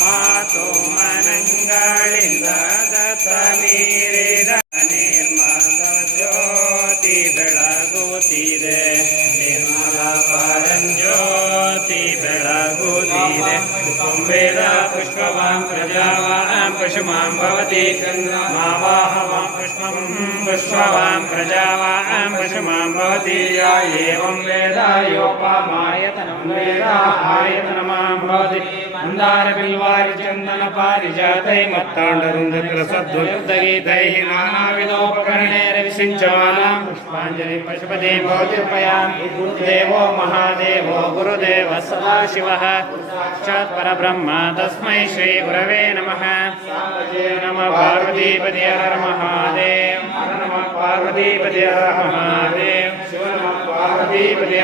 ಮಾತು ಮನಂಗಳಿಂದ ದತ್ತ ಮೀರಿದ ನಿರ್ಮಲ ಜ್ಯೋತಿ ಬೆಳಗುತ್ತಿದೆ. ನಿರ್ಮಲ ಪರಂಜ್ಯೋತಿ ಬೆಳಗುತ್ತಿದೆ. त्वं वेद पुष्पवां प्रजावानां पशुमां भवति मावाह मां पुष्पं पुष्पवां प्रजावानां पशुमां भवति या एवं वेद योपामायतनं वेद आयतनमां भवति मन्दारबिल्वारिचन्दनपारिजातै मत्ताण्डरुन्दग्रसद्वयुक्तगीतैः नानाविधोपकरणैरविसिञ्चमानां पुष्पाञ्जलि पशुपते भवतिर्पयामि देवो महादेवो गुरुदेवः सदाशिवः साक्षात् परब्रह्म तस्मै श्रीगुरवे नमः नम पार्वतीपदे हर महादेव नम पार्वतीपदे हर महादेव शिव नम पार्वतीपदे